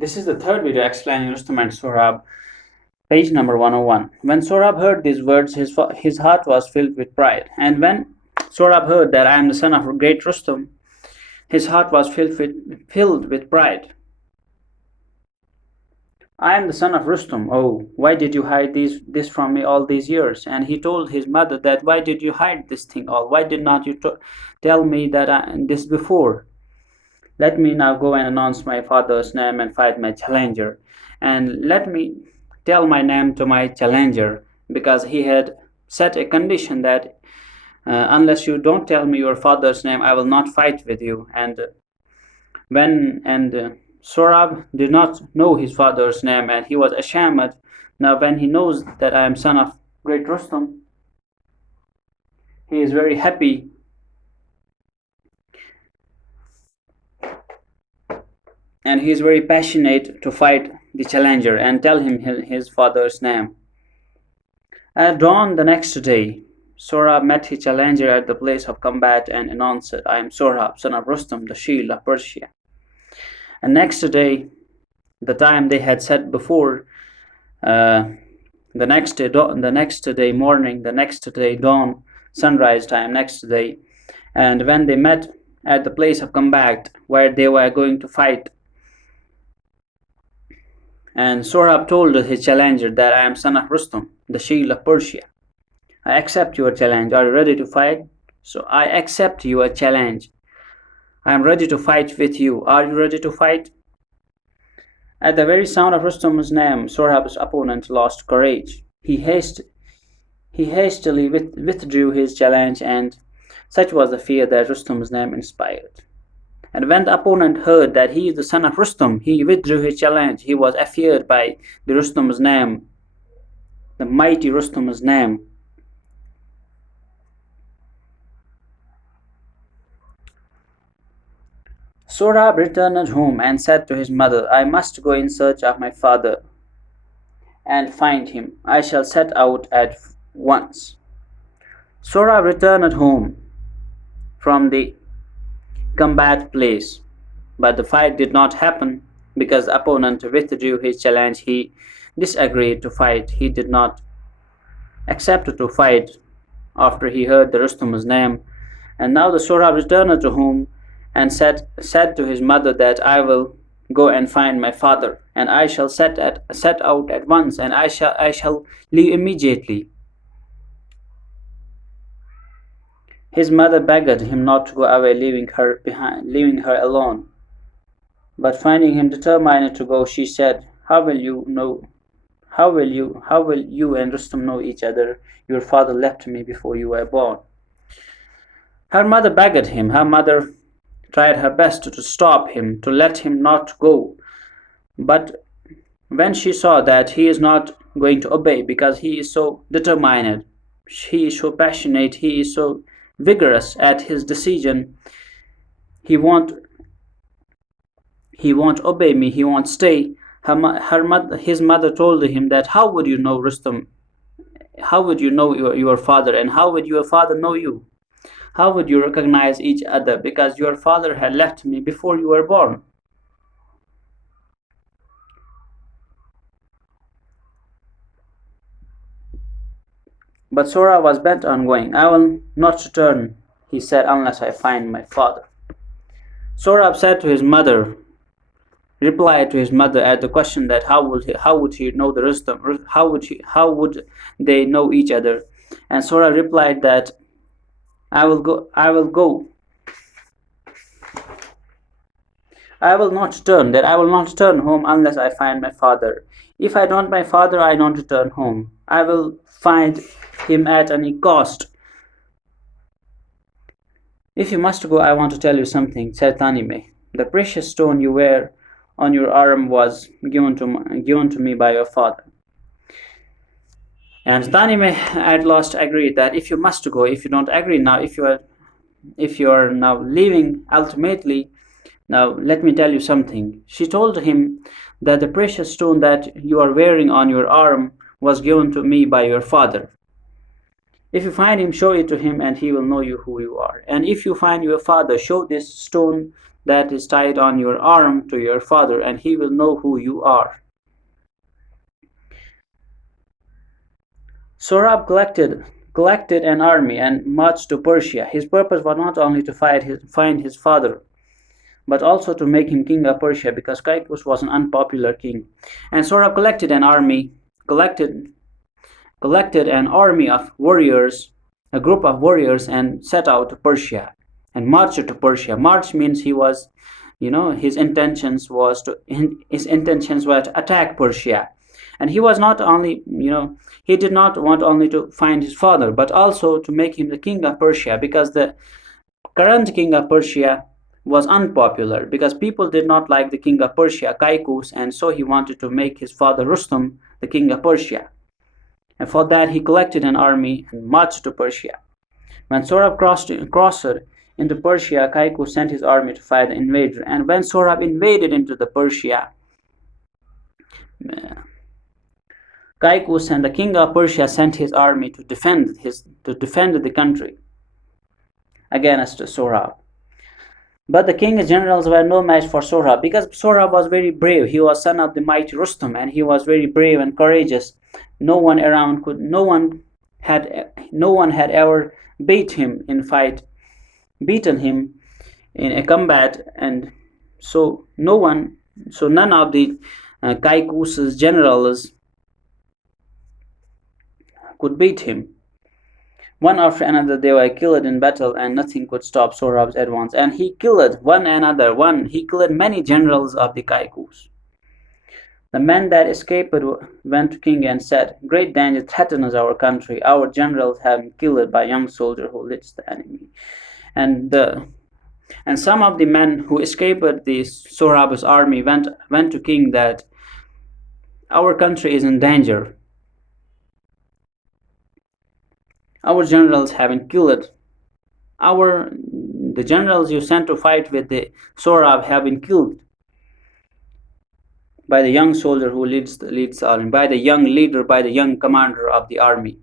This is the third video explaining Rustum and Sohrab, page number 101. When Sohrab heard these words, his heart was filled with pride. And when Sohrab heard that I am the son of great Rustum, his heart was filled with pride. I am the son of Rustum. Oh, why did you hide this from me all these years? And he told his mother that, why did you hide this thing all? Why did not you tell me this before? Let me now go and announce my father's name and fight my challenger. And let me tell my name to my challenger, because he had set a condition that unless you don't tell me your father's name, I will not fight with you. And Sohrab did not know his father's name, and he was ashamed. Now when he knows that I am son of great Rustum, he is very happy. And he is very passionate to fight the challenger and tell him his father's name. At dawn the next day, Sohrab met his challenger at the place of combat and announced, I am Sohrab, son of Rustum, the shield of Persia. And next day, the time they had set before, the next day morning, the next day dawn, sunrise time, next day, and when they met at the place of combat where they were going to fight, and Sohrab told his challenger that I am son of Rustum, the shield of Persia. I accept your challenge. Are you ready to fight? So I accept your challenge. I am ready to fight with you. Are you ready to fight? At the very sound of Rustum's name, Sohrab's opponent lost courage. He hastily withdrew his challenge, and such was the fear that Rustum's name inspired. And when the opponent heard that he is the son of Rustum, he withdrew his challenge. He was afeared by the Rustum's name, the mighty Rustum's name. Sohrab returned home and said to his mother, I must go in search of my father and find him. I shall set out at once. Sohrab returned home from the combat place, but the fight did not happen because the opponent withdrew his challenge. He disagreed to fight. He did not accept to fight after he heard the Rustum's name. And now the Sohrab returned to home and said to his mother that I will go and find my father, and I shall set out at once, and I shall leave immediately. His mother begged him not to go away, leaving her alone. But finding him determined to go, she said, How will you and Rustum know each other? Your father left me before you were born. Her mother begged him. Her mother tried her best to stop him, to let him not go. But when she saw that he is not going to obey because he is so determined, he is so passionate, he is so vigorous at his decision, he won't obey me, he won't stay. His mother told him that, how would you know Rustum? How would you know your father, and how would your father know you? How would you recognize each other? Because your father had left me before you were born. But Sohrab was bent on going. I will not return, he said, unless I find my father. Sohrab replied to his mother at the question that how would he know the Rustum? How would they know each other? And Sohrab replied that I will not return home unless I find my father. If I don't my father, I don't return home. I will find him at any cost. If you must go, I want to tell you something, said Tanime. The precious stone you wear on your arm was given to me by your father. And Tanime at last agreed that if you must go, if you don't agree now, if you are now leaving ultimately, now let me tell you something. She told him that the precious stone that you are wearing on your arm was given to me by your father. If you find him, show it to him, and he will know you who you are. And if you find your father, show this stone that is tied on your arm to your father, and he will know who you are." Sohrab collected an army and marched to Persia. His purpose was not only to find his father, but also to make him king of Persia, because Kaikus was an unpopular king. And Sohrab collected an army of warriors, a group of warriors, and set out to Persia and marched to Persia. March means he was, his intentions were to attack Persia. And he was not only, he did not want only to find his father, but also to make him the king of Persia, because the current king of Persia was unpopular, because people did not like the king of Persia, Kaikus, and so he wanted to make his father Rustum the king of Persia. And for that he collected an army and marched to Persia. When Sohrab crossed into Persia, Kaikus sent his army to fight the invader. And when Sohrab invaded into the Persia, Kaikus and the king of Persia sent his army to defend the country against Sohrab. But the king's generals were no match for Sohrab, because Sohrab was very brave. He was son of the mighty Rustum, and he was very brave and courageous. No one had ever beaten him in a combat, and so none of the Kaikus's generals could beat him. One after another they were killed in battle, and nothing could stop Sohrab's advance. And he killed he killed many generals of the Kaikus. The men that escaped went to king and said, "Great danger threatens our country. Our generals have been killed by a young soldier who leads the enemy." And some of the men who escaped the Sohrab's army went to king that our country is in danger. Our generals have been killed. The generals you sent to fight with the Sohrab have been killed by the young soldier who leads the army, by the young leader, by the young commander of the army.